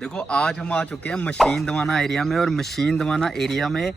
देखो आज हम आ चुके हैं मशीन दवाना एरिया में, और मशीन दवाना एरिया में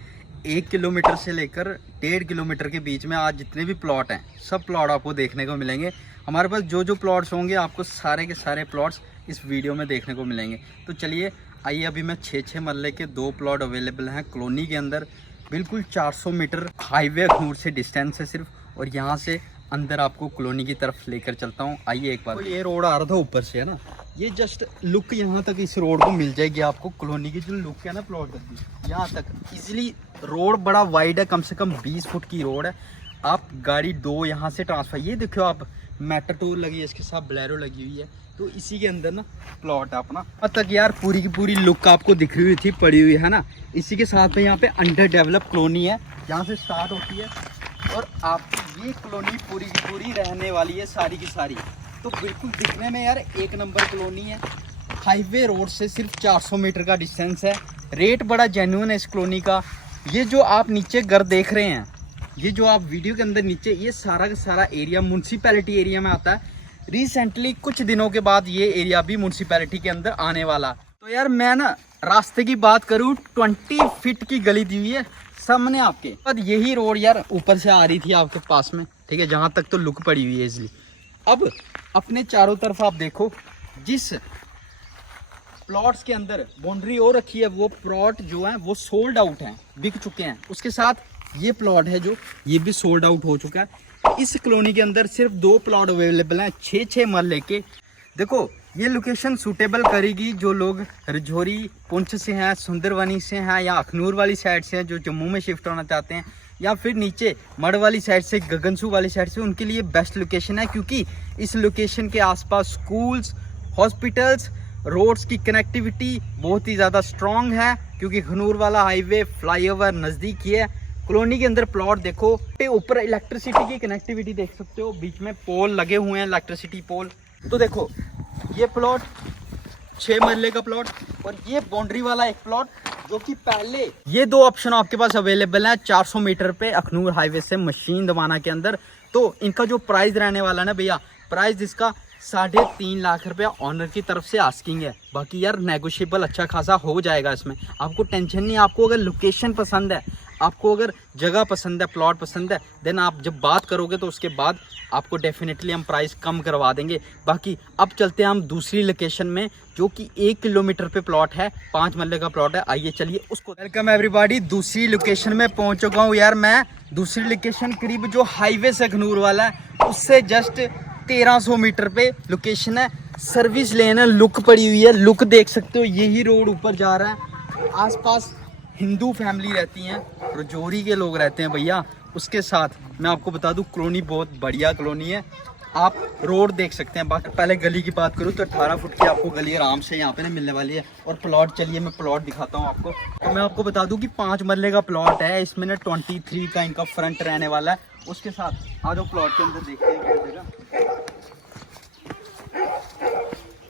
1 किलोमीटर से लेकर 1.5 किलोमीटर के बीच में आज जितने भी प्लॉट हैं सब प्लॉट आपको देखने को मिलेंगे। हमारे पास जो जो प्लॉट्स होंगे आपको सारे के सारे प्लॉट्स इस वीडियो में देखने को मिलेंगे। तो चलिए आइए, अभी मैं 6 मरले के 2 प्लॉट अवेलेबल हैं कॉलोनी के अंदर। बिल्कुल 400 मीटर हाईवे अखनूर से डिस्टेंस है सिर्फ, और यहाँ से अंदर आपको कॉलोनी की तरफ लेकर चलता हूँ। आइए एक बार। ये रोड आ रहा था ऊपर से, है ना, ये जस्ट लुक यहाँ तक इस रोड को मिल जाएगी आपको। कॉलोनी की जो लुक है ना प्लॉट की, यहाँ तक इजीली रोड बड़ा वाइड है, कम से कम 20 फुट की रोड है। आप गाड़ी 2 यहाँ से ट्रांसफर, ये देखो आप मेटाडोर लगी है, इसके साथ बोलेरो लगी हुई है, तो इसी के अंदर ना प्लॉट है अपना। अब तक यार पूरी की पूरी लुक आपको दिख रही हुई थी, पड़ी हुई है ना। इसी के साथ में यहाँ पे अंडर डेवलप कॉलोनी है, जहाँ से स्टार्ट होती है, और आपकी ये कॉलोनी पूरी की पूरी रहने वाली है सारी की सारी। तो बिल्कुल दिखने में यार एक नंबर कॉलोनी है। हाईवे रोड से सिर्फ 400 मीटर का डिस्टेंस है। रेट बड़ा जेन्युइन है इस कॉलोनी का। ये जो आप नीचे घर देख रहे हैं, ये जो आप वीडियो के अंदर नीचे, ये सारा का सारा एरिया म्यूनसिपैलिटी एरिया में आता है। रिसेंटली कुछ दिनों के बाद ये एरिया भी म्यूनसिपैलिटी के अंदर आने वाला। तो यार मैं ना रास्ते की बात करूँ, 20 फीट की गली दी हुई है सामने आपके। अब यही रोड यार ऊपर से आ रही थी आपके पास में, ठीक है, जहाँ तक तो लुक पड़ी हुई है इसलिए। अब अपने चारों तरफ आप देखो, जिस प्लॉट्स के अंदर बाउंड्री हो रखी है वो प्लॉट जो है वो सोल्ड आउट हैं, बिक चुके हैं। उसके साथ ये प्लॉट है जो ये भी सोल्ड आउट हो चुका है। इस कॉलोनी के अंदर सिर्फ 2 प्लॉट अवेलेबल हैं 6 मरले के। देखो ये लोकेशन सूटेबल करेगी जो लोग रजौरी पुंछ से हैं, सुंदरवनी से हैं, या अखनूर वाली साइड से हैं जो जम्मू में शिफ्ट होना चाहते हैं, या फिर नीचे मड़ वाली साइड से, गगनसू वाली साइड से। उनके लिए बेस्ट लोकेशन है, क्योंकि इस लोकेशन के आसपास स्कूल्स, हॉस्पिटल्स, रोड्स की कनेक्टिविटी बहुत ही ज़्यादा स्ट्रॉन्ग है, क्योंकि अखनूर वाला हाईवे, फ्लाईओवर नज़दीक ही है। कॉलोनी के अंदर प्लॉट देखो, ऊपर इलेक्ट्रिसिटी की कनेक्टिविटी देख सकते हो, बीच में पोल लगे हुए हैं, इलेक्ट्रिसिटी पोल। तो देखो ये प्लॉट 6 मरले का प्लॉट, और ये बाउंड्री वाला एक प्लॉट, जो कि पहले ये 2 ऑप्शन आपके पास अवेलेबल हैं 400 मीटर पे अखनूर हाईवे से मशीन दवाना के अंदर। तो इनका जो प्राइस रहने वाला है ना भैया, प्राइस इसका 3.5 लाख रुपया ऑनर की तरफ से आस्किंग है। बाकी यार नेगोशिएबल अच्छा खासा हो जाएगा इसमें, आपको टेंशन नहीं। आपको अगर लोकेशन पसंद है, आपको अगर जगह पसंद है, प्लॉट पसंद है, देन आप जब बात करोगे तो उसके बाद आपको डेफिनेटली हम प्राइस कम करवा देंगे। बाकी अब चलते हैं हम दूसरी लोकेशन में, जो कि 1 किलोमीटर पे प्लॉट है, 5 मरले का प्लॉट है। आइए चलिए उसको। वेलकम एवरीबॉडी, दूसरी लोकेशन में पहुंच चुका हूँ यार मैं। दूसरी लोकेशन करीब जो हाईवे से अखनूर वाला है उससे जस्ट 1300 मीटर पे लोकेशन है। सर्विस लेन है, लुक पड़ी हुई है, लुक देख सकते हो। यही रोड ऊपर जा रहा है। आसपास हिंदू फैमिली रहती हैं, रजौरी के लोग रहते हैं भैया। उसके साथ मैं आपको बता दूं कॉलोनी बहुत बढ़िया कॉलोनी है, आप रोड देख सकते हैं। बाकी पहले गली की बात करूं तो 18 फुट की आपको गली आराम से यहाँ पे ना मिलने वाली है। और प्लॉट, चलिए मैं प्लॉट दिखाता हूँ आपको। तो मैं आपको बता दूं कि 5 मरले का प्लॉट है, इसमें ना 23 का इनका फ्रंट रहने वाला है। उसके साथ आज प्लॉट के अंदर देखते हैं क्या देगा।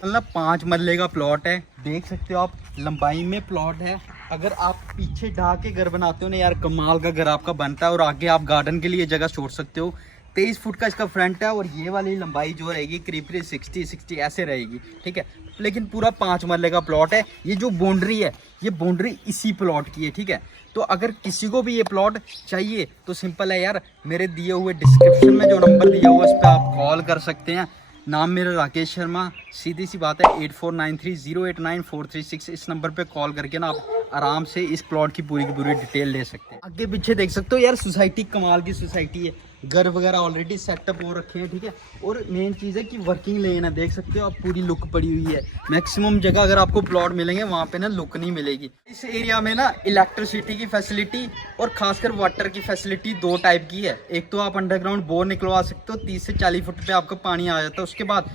मतलब 5 मरले का प्लॉट है, देख सकते हो आप, लंबाई में प्लॉट है। अगर आप पीछे ढा के घर बनाते हो ना यार, कमाल का घर आपका बनता है, और आगे आप गार्डन के लिए जगह छोड़ सकते हो। 23 फुट का इसका फ्रंट है, और ये वाली लंबाई जो रहेगी करीब 60 ऐसे रहेगी, ठीक है। लेकिन पूरा 5 मरले का प्लॉट है। ये जो बाउंड्री है, ये बाउंड्री इसी प्लॉट की है, ठीक है। तो अगर किसी को भी ये प्लॉट चाहिए तो सिंपल है यार, मेरे दिए हुए डिस्क्रिप्शन में जो नंबर दिया हुआ है उस पर आप कॉल कर सकते हैं। नाम मेरा राकेश शर्मा, सीधी सी बात है, 8493089436। इस नंबर पे कॉल करके ना आप आराम से इस प्लॉट की पूरी डिटेल ले सकते हैं। आगे पीछे देख सकते हो यार, सोसाइटी कमाल की सोसाइटी है, घर वगैरह ऑलरेडी सेटअप हो रखे हैं, ठीक है। और मेन चीज़ है कि वर्किंग लेन है, देख सकते हो आप, पूरी लुक पड़ी हुई है। मैक्सिमम जगह अगर आपको प्लॉट मिलेंगे वहाँ पे ना लुक नहीं मिलेगी। इस एरिया में ना इलेक्ट्रिसिटी की फैसिलिटी और खासकर वाटर की फैसिलिटी 2 टाइप की है। एक तो आप अंडरग्राउंड बोर निकलवा सकते हो, 30 से 40 फुट पे आपका पानी आ जाता है। उसके बाद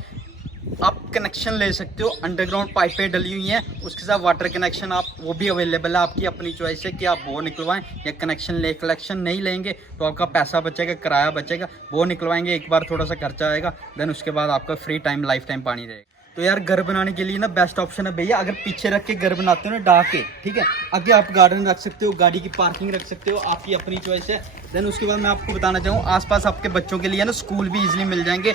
आप कनेक्शन ले सकते हो, अंडरग्राउंड पाइपें डली हुई हैं, उसके साथ वाटर कनेक्शन आप वो भी अवेलेबल है। आपकी अपनी चॉइस है कि आप बोर निकलवाएं या कनेक्शन ले। कनेक्शन नहीं लेंगे तो आपका पैसा बचेगा, किराया बचेगा। बोर निकलवाएंगे एक बार थोड़ा सा खर्चा आएगा, देन उसके बाद आपका फ्री टाइम लाइफ टाइम पानी रहेगा। तो यार घर बनाने के लिए ना बेस्ट ऑप्शन है भैया। अगर पीछे रख के घर बनाते हो ना डा के, ठीक है, आगे आप गार्डन रख सकते हो, गाड़ी की पार्किंग रख सकते हो, आपकी अपनी चॉइस है। देन उसके बाद मैं आपको बताना चाहूँ, आसपास आपके बच्चों के लिए ना स्कूल भी इजीली मिल जाएंगे।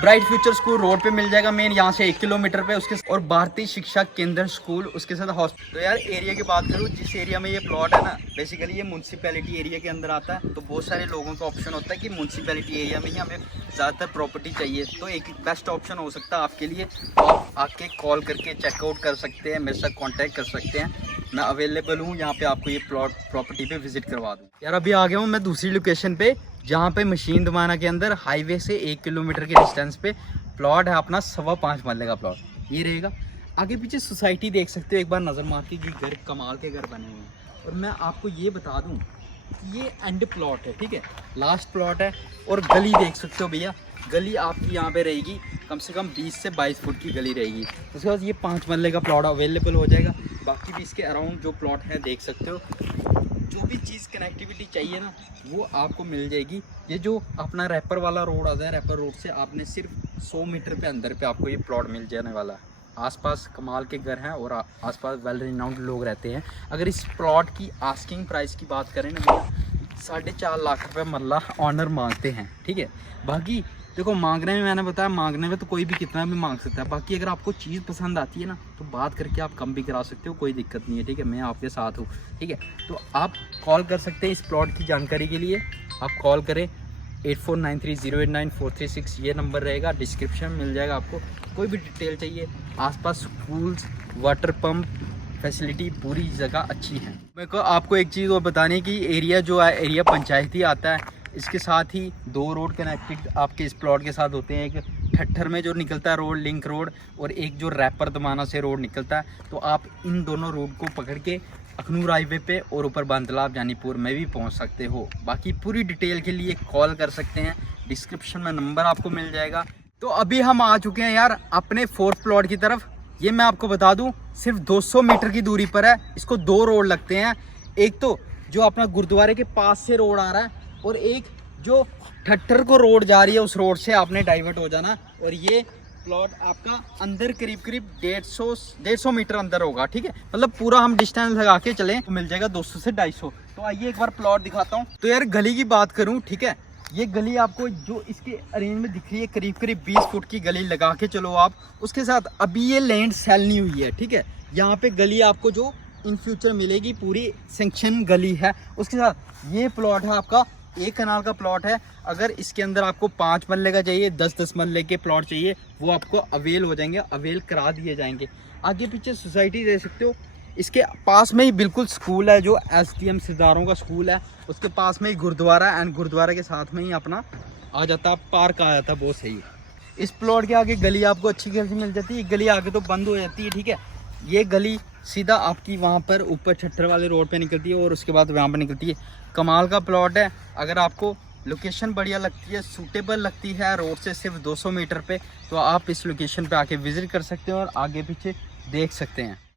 ब्राइट फ्यूचर स्कूल रोड पे मिल जाएगा मेन, यहाँ से 1 किलोमीटर पे उसके, और भारतीय शिक्षा केंद्र स्कूल उसके साथ हॉस्पिटल। तो यार एरिया की बात करूँ, जिस एरिया में ये प्लॉट है ना, बेसिकली ये म्यूनसिपैलिटी एरिया के अंदर आता है। तो बहुत सारे लोगों का ऑप्शन होता है कि म्यूनसिपैलिटी एरिया में ही हमें ज़्यादातर प्रॉपर्टी चाहिए, तो एक बेस्ट ऑप्शन हो सकता है आपके लिए। आप आके कॉल करके चेकआउट कर सकते हैं, मेरे साथ कॉन्टैक्ट कर सकते हैं, मैं अवेलेबल हूँ यहाँ पे आपको ये प्लॉट प्रॉपर्टी पे विजिट करवा दूँ। यार अभी आ गया हूँ मैं दूसरी लोकेशन पे, जहाँ पे मशीन दमाना के अंदर हाईवे से 1 किलोमीटर के डिस्टेंस पे प्लॉट है अपना, 5.25 मरले का प्लॉट ये रहेगा। आगे पीछे सोसाइटी देख सकते हो, एक बार नज़र मार के, घर कमाल के घर बने हुए हैं। और मैं आपको ये बता दूँ, ये एंड प्लॉट है, ठीक है, लास्ट प्लॉट है। और गली देख सकते हो भैया, गली आपकी यहाँ पे रहेगी कम से कम 20 से 22 फुट की गली रहेगी। उसके बाद ये 5 मरले का प्लॉट अवेलेबल हो जाएगा। बाकी भी इसके अराउंड जो प्लॉट है देख सकते हो, जो भी चीज़ कनेक्टिविटी चाहिए ना वो आपको मिल जाएगी। ये जो अपना रैपर वाला रोड आता है, रैपर रोड से आपने सिर्फ 100 मीटर पे अंदर पे आपको ये प्लॉट मिल जाने वाला है। आसपास कमाल के घर हैं और आसपास वेल रिनाउंड लोग रहते हैं। अगर इस प्लॉट की आस्किंग प्राइस की बात करें ना भैया, 4.5 लाख रुपये मरला ऑनर मांगते हैं, ठीक है। बाकी देखो मांगने में, मैंने बताया मांगने में तो कोई भी कितना भी मांग सकता है। बाकी अगर आपको चीज़ पसंद आती है ना तो बात करके आप कम भी करा सकते हो, कोई दिक्कत नहीं है, ठीक है, मैं आपके साथ हूँ, ठीक है। तो आप कॉल कर सकते हैं इस प्लॉट की जानकारी के लिए। आप कॉल करें 8493089436, ये नंबर रहेगा, डिस्क्रिप्शन में मिल जाएगा आपको। कोई भी डिटेल चाहिए, आसपास स्कूल्स, वाटर पंप फैसिलिटी पूरी जगह अच्छी है। मेरे को आपको एक चीज़ और बताने की, एरिया जो है एरिया पंचायती आता है, इसके साथ ही 2 रोड कनेक्टेड आपके इस प्लॉट के साथ होते हैं। एक ठट्ठर में जो निकलता है रोड, लिंक रोड, और एक जो रैपर दमाना से रोड निकलता है। तो आप इन दोनों रोड को पकड़ के अखनूर हाईवे पे और ऊपर बांदलाब जानीपुर में भी पहुंच सकते हो। बाकी पूरी डिटेल के लिए कॉल कर सकते हैं, डिस्क्रिप्शन में नंबर आपको मिल जाएगा। तो अभी हम आ चुके हैं यार अपने 4th प्लॉट की तरफ। ये मैं आपको बता दूं सिर्फ 200 मीटर की दूरी पर है। इसको 2 रोड लगते हैं, एक तो जो अपना गुरुद्वारे के पास से रोड आ रहा है, और एक जो ठट्ठर को रोड जा रही है, उस रोड से आपने डाइवर्ट हो जाना। और ये प्लॉट आपका अंदर करीब 150 मीटर अंदर होगा, ठीक है। मतलब पूरा हम डिस्टेंस लगा के चले तो मिल जाएगा 200 से 250। तो आइए एक बार प्लॉट दिखाता हूँ। तो यार गली की बात करूँ, ठीक है, ये गली आपको जो इसके अरेंज में दिख रही है करीब 20 फुट की गली लगा के चलो आप। उसके साथ अभी ये लैंड सेल नहीं हुई है, ठीक है। यहाँ पे गली आपको जो इन फ्यूचर मिलेगी पूरी सेंक्शन गली है। उसके साथ ये प्लॉट है आपका 1 कनाल का प्लॉट है। अगर इसके अंदर आपको 5 मरले का चाहिए, 10-10 मरले के प्लॉट चाहिए, वो आपको अवेल हो जाएंगे, अवेल करा दिए जाएंगे। आगे पीछे सोसाइटी दे सकते हो। इसके पास में ही बिल्कुल स्कूल है, जो SDM सरदारों का स्कूल है। उसके पास में ही गुरुद्वारा, एंड गुरुद्वारा के साथ में ही अपना आ जाता, पार्क आ जाता, बहुत सही है। इस प्लॉट के आगे गली आपको अच्छी खासी मिल जाती है। गली आगे तो बंद हो जाती है, ठीक है। ये गली सीधा आपकी वहाँ पर ऊपर छट्टर वाले रोड पे निकलती है और उसके बाद वहाँ पर निकलती है। कमाल का प्लॉट है। अगर आपको लोकेशन बढ़िया लगती है, सूटेबल लगती है, रोड से सिर्फ 200 मीटर पे, तो आप इस लोकेशन पे आके विजिट कर सकते हैं और आगे पीछे देख सकते हैं।